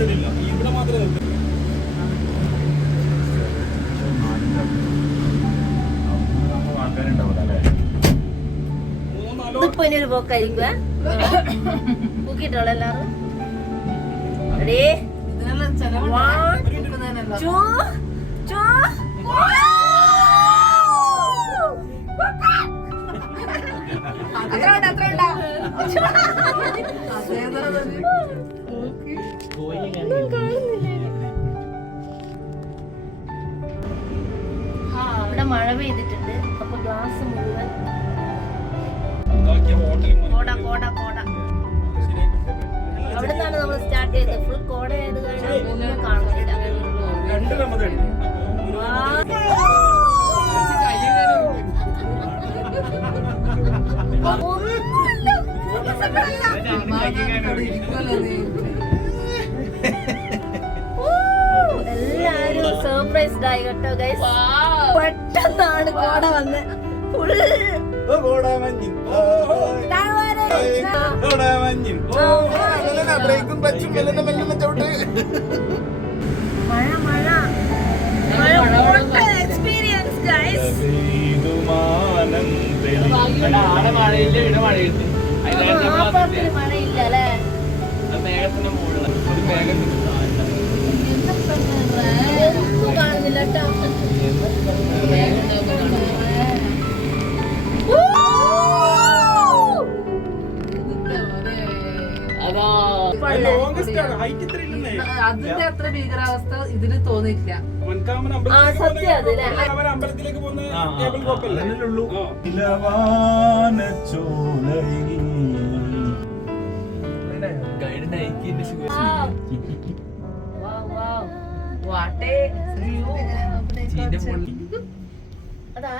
നിർത്തലില്ല, ഇവിടെ മാത്രമേ നിർത്തലില്ല. ഒരു പോക്കായിരിക്കും പൂക്കിട്ടോളൂ എല്ലാരും. ഇവിടെ മഴ പെയ്തിട്ടുണ്ട്. അപ്പൊ ഗ്ലാസ് മുഴുവൻ അവിടെ നിന്നാണ് നമ്മൾ സ്റ്റാർട്ട് ചെയ്തത്. ഫുൾ കോട ആയത് കഴിഞ്ഞാൽ ഒന്നും കാണുന്നില്ല. എല്ലാരും സർപ്രൈസ്ഡ് ആയി കേട്ടോ ഗൈസ്. പെട്ടെന്നാണ് കോട വന്ന് ഫുൾ എക്സ്പീരിയൻസ് ഗൈസ്. മഴയില്ല അല്ലേ? കാണുന്നില്ല കേട്ടോ. അതിന്റെ അത്ര ഭീകരാവസ്ഥ ഇതിന് തോന്നിയില്ല. അമ്പലത്തിലേക്ക് പോകുന്ന അതാ